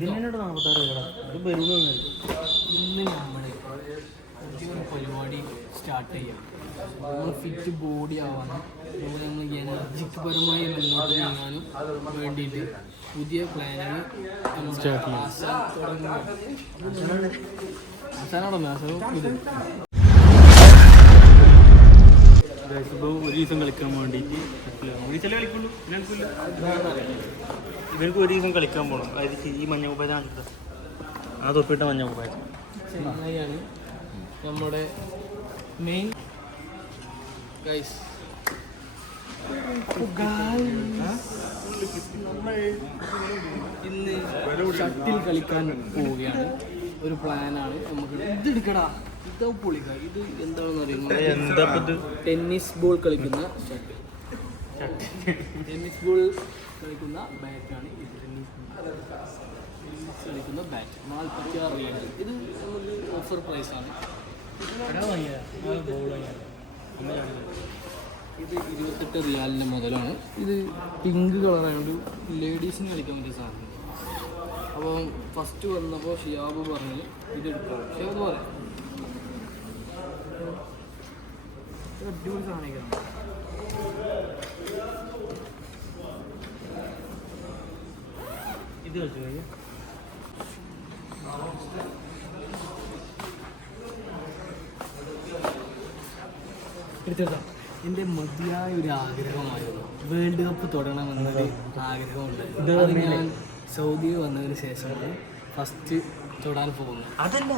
ഇതിനോട് നാൽപ്പത്താറ് ഇത് ഇന്ന് നമ്മൾ പുതിയൊരു പരിപാടി സ്റ്റാർട്ട് ചെയ്യാം. നമ്മൾ ഫിറ്റ് ബോഡി ആവാനും അതുപോലെ നമ്മൾ എനർജിക്ക് പരമായി മുന്നോട്ട് നീങ്ങാനും വേണ്ടിയിട്ട് പുതിയ പ്ലാനുകൾ ഇത്. ഇപ്പോൾ ഒരു ദിവസം കളിക്കാൻ വേണ്ടിയിട്ട് ഒരു ചില കളിക്കുള്ളൂ? പിന്നെ കളിക്കില്ല ഇവർക്ക് ഒരു ദിവസം കളിക്കാൻ പോകണം അതായത് ഈ മഞ്ഞ കുപ്പായ ആ തൊപ്പിട്ട മഞ്ഞ കുപ്പായ. ചെന്നൈയാണ് നമ്മുടെ മെയിൻ ഗൈസ് ഇന്ന് ഷട്ടിൽ കളിക്കാൻ പോവുകയാണ്. ഒരു പ്ലാനാണ് നമുക്ക് ഇത് എടുക്കടാ. ഇതാ പൊളിക്ക ഇത് എന്താണെന്ന് അറിയുന്നത് ടെന്നീസ് ബോൾ കളിക്കുന്ന ഷട്ടിൽ. ടെന്നീസ് ബോൾ കളിക്കുന്ന ബാറ്റാണ് ഇത്. ടെന്നീസ് കളിക്കുന്ന ബാറ്റ്. നാൽപ്പത്തി ആറ് ഇത് നമുക്ക് ഓഫർ പ്രൈസ് ആണ്. ഇത് ഇരുപത്തെട്ട് റിയാലിന്റെ മുതലാണ്. ഇത് പിങ്ക് കളറായതുകൊണ്ട് ലേഡീസിന് കളിക്കാൻ പറ്റിയ സാധനം. അപ്പം ഫസ്റ്റ് വന്നപ്പോൾ ഷിയാബ് പറഞ്ഞ് ഇത് എടുക്കാം. ഷിയാബ് പറയാം അടിപൊളി സാധനം ഇത് കളിച്ചു കഴിഞ്ഞാൽ എടുത്തെടുത്താം എന്റെ മതിയായ ഒരു ആഗ്രഹമായിരുന്നു വേൾഡ് കപ്പ് തുടരണമെന്നൊരു ആഗ്രഹമുണ്ടായിരുന്നു അത് ഞാൻ സൗദിയിൽ വന്നതിന് ശേഷമാണ് ഫസ്റ്റ് തൊടാൻ പോകുന്നത്. അതല്ല.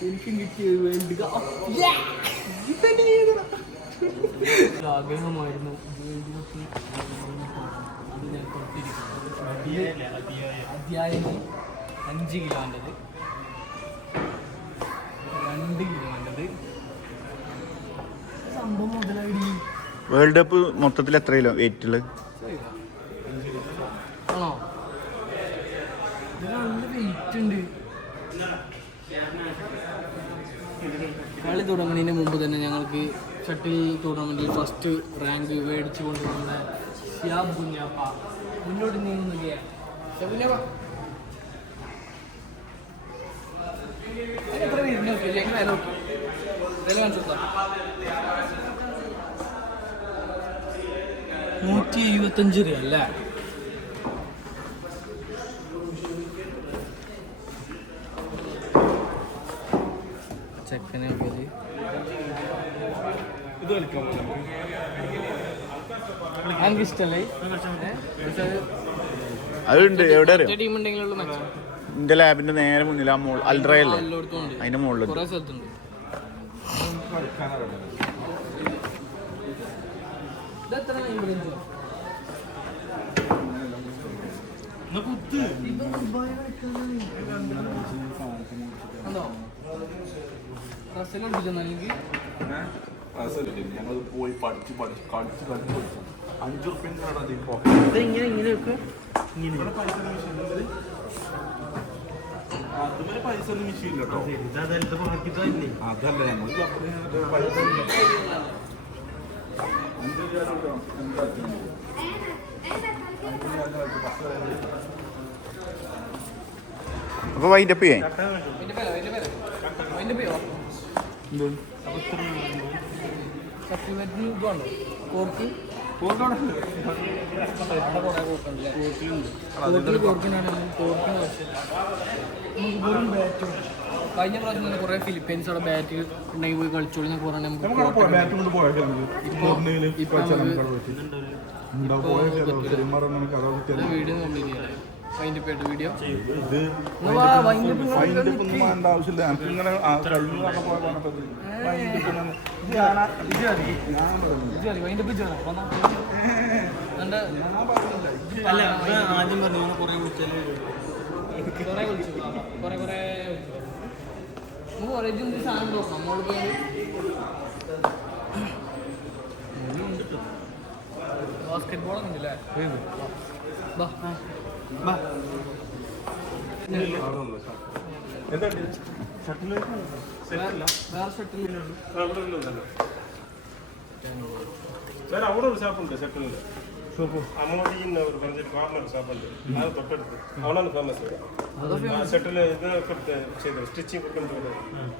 എനിക്കും കിട്ടിയ വേൾഡ് കപ്പ് ആഗ്രഹമായിരുന്നു വേൾഡ് കപ്പ് അത് ഞാൻ കൊടുത്തിരിക്കുന്നു അധ്യായം അഞ്ച് കിലോന്റെത്. രണ്ട് കിലോന്റെത്. സംഭവം മുതലായി? വേൾഡ് കപ്പ് മൊത്തത്തിൽ എത്ര കിലോ? വെയിറ്റുള്ളത് ആണോ ഇത് നല്ല വെയിറ്റ് ഉണ്ട് കളി തുടങ്ങുന്നതിന് മുമ്പ് തന്നെ ഞങ്ങൾക്ക് ഷട്ടിൽ ടൂർണമെന്റിൽ ഫസ്റ്റ് റാങ്ക് മേടിച്ചു കൊണ്ടുവന്ന ഷിയാബ് കുഞ്ഞാപ്പ മുന്നോട്ട് നീങ്ങുന്നില്ല? നൂറ്റി എഴുപത്തഞ്ച് രൂപ അല്ലേ? ചെക്കനെ കളിക്കാൻ എനിക്ക് ഇഷ്ടമല്ലേ അതുണ്ട് എവിടെ അറിയോ? ടീം ഉണ്ടെങ്കിലുള്ള മെച്ചം എന്റെ ലാബിന്റെ നേരെ മുന്നിൽ ആ മോൾ അൽട്രയല്ലേ അതിന്റെ മുകളിൽ കുത്ത്. ഞങ്ങൾ പോയി പഠിച്ച് പഠിച്ച് കളിച്ച് കളിച്ച് പഠിച്ചു. അഞ്ചു ഇത് ഇങ്ങനെ ഇങ്ങനെ ഇങ്ങനെ. അതുപോലെ പൈസ ഒന്നും മിഷീൻ കേട്ടോ ഇത് അതെല്ലാം ഞങ്ങൾ പൈസ അപ്പൊ വൈൻഡപ്പ് ചെയ്യാൻ അതിന്റെ പേരോ അതിന്റെ പേരോ അതിന്റെ പേരോ സപ്ലിമെന്റിന് ഇതുണ്ടോ കോർക്ക് അവിടെ കുറേ കോർക്കുണ്ടല്ലേ കോർക്കിൽ കോർക്കിനാണെങ്കിൽ കോർക്കിന് ആവശ്യം കഴിഞ്ഞ പ്രാവശ്യം തന്നെ കുറേ ഫിലിപ്പീൻസ് അവിടെ ബാറ്റ് ഉണ്ടെങ്കിൽ പോയി കളിച്ചോളി എന്നൊക്കെ പറഞ്ഞാൽ നമുക്ക് വീഡിയോ കംപ്ലീറ്റ് അതിന്റെ പേട്ട് വീഡിയോ ഇത് ഫൈന്റെ ഒന്നും വേണ്ട ആവശ്യമില്ല. എനിക്ക് ഇങ്ങനെ കള്ളൂരൊക്കെ പോയ പിച്ച് അല്ല ആദ്യം പറഞ്ഞു കുറെ വിളിച്ചാൽ കുറെ വിളിച്ചു കുറെ കുറെ നമുക്ക് കുറേ സാധനം നോക്കാം. നമ്മൾ പോയി ബാസ്കറ്റ് ബോൾ ബാ. എന്താ വേറെ അവിടെ ഒരു ഷാപ്പുണ്ട് ഷട്ടിലിൽ അമോദി എന്ന് ഒരു പറഞ്ഞ കോർണർ ഷാപ്പുണ്ട്. അത് തൊട്ടടുത്ത്. അവനാണ് ഫേമസ് ഷട്ടിൽ ഇതൊക്കെ ചെയ്തു. സ്റ്റിച്ചിങ് കൊടുക്കുന്നത്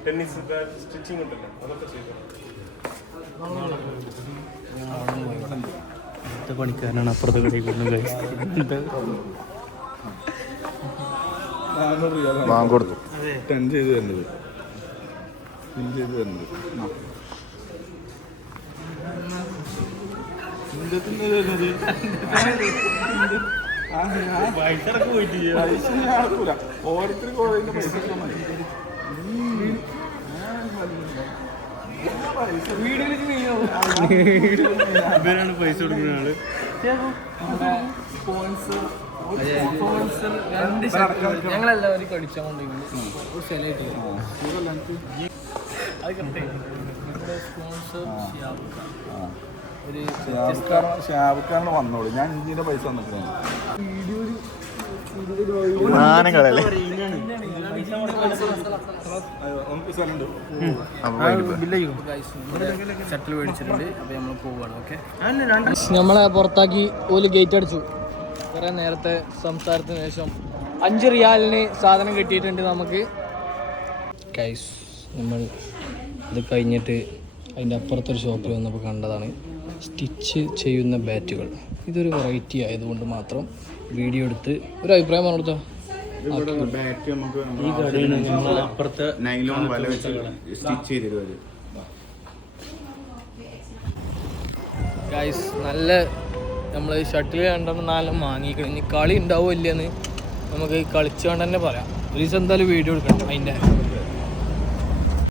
ടെന്നീസ് സ്റ്റിച്ചിങ് ഉണ്ടല്ലോ അതൊക്കെ ചെയ്തു. പണിക്കാരനാണ് അപ്പുറത്തെ കടയിൽ കൊണ്ടുപോയി. നാനൂറ് രൂപ വാങ്ങി കൊടുത്തു. ടെൻ ചെയ്ത് തരുന്നത്. ടെൻ ചെയ്ത് തരുന്നത്. ഓരോരുത്തർക്ക് ഓരോന്നിന്റെ പൈസ മതി. പൈസ കൊടുക്കുന്ന ആൾ. സ്പോൺസർ. ഞങ്ങളെല്ലാവരും ഒരു ഷാബുക്കാരൻ വന്നോളൂ. ഞാൻ ഇഞ്ചിന്റെ പൈസ ഓക്കെ നമ്മളെ പുറത്താക്കി ഓൽ ഗേറ്റ് അടിച്ചു. കുറേ നേരത്തെ സംസാരത്തിന് ശേഷം അഞ്ച് റിയാലിന് സാധനം കിട്ടിയിട്ടുണ്ട് നമുക്ക്. കൈസ് നമ്മൾ ഇത് കഴിഞ്ഞിട്ട് അതിന്റെ അപ്പുറത്തൊരു ഷോപ്പിൽ വന്നപ്പോൾ കണ്ടതാണ് സ്റ്റിച്ച് ചെയ്യുന്ന ബാറ്റുകൾ ഇതൊരു വെറൈറ്റി ആയതുകൊണ്ട് മാത്രം വീഡിയോ എടുത്ത് ഒരു അഭിപ്രായം പറഞ്ഞോ ഈ കടയിൽ അപ്പുറത്തെ നൈലോൺ വല വെച്ച് സ്റ്റിച്ച് ഗൈസ് നല്ല നമ്മൾ ഷട്ടിൽ രണ്ടെണ്ണം നല്ല വാങ്ങിക്കണം ഇനി കളി ഉണ്ടാവും ഇല്ലെന്ന് നമുക്ക് കളിച്ചുകൊണ്ട് തന്നെ പറയാം. ഒരു ദിവസം എന്തായാലും വീഡിയോ എടുക്കണം അതിന്റെ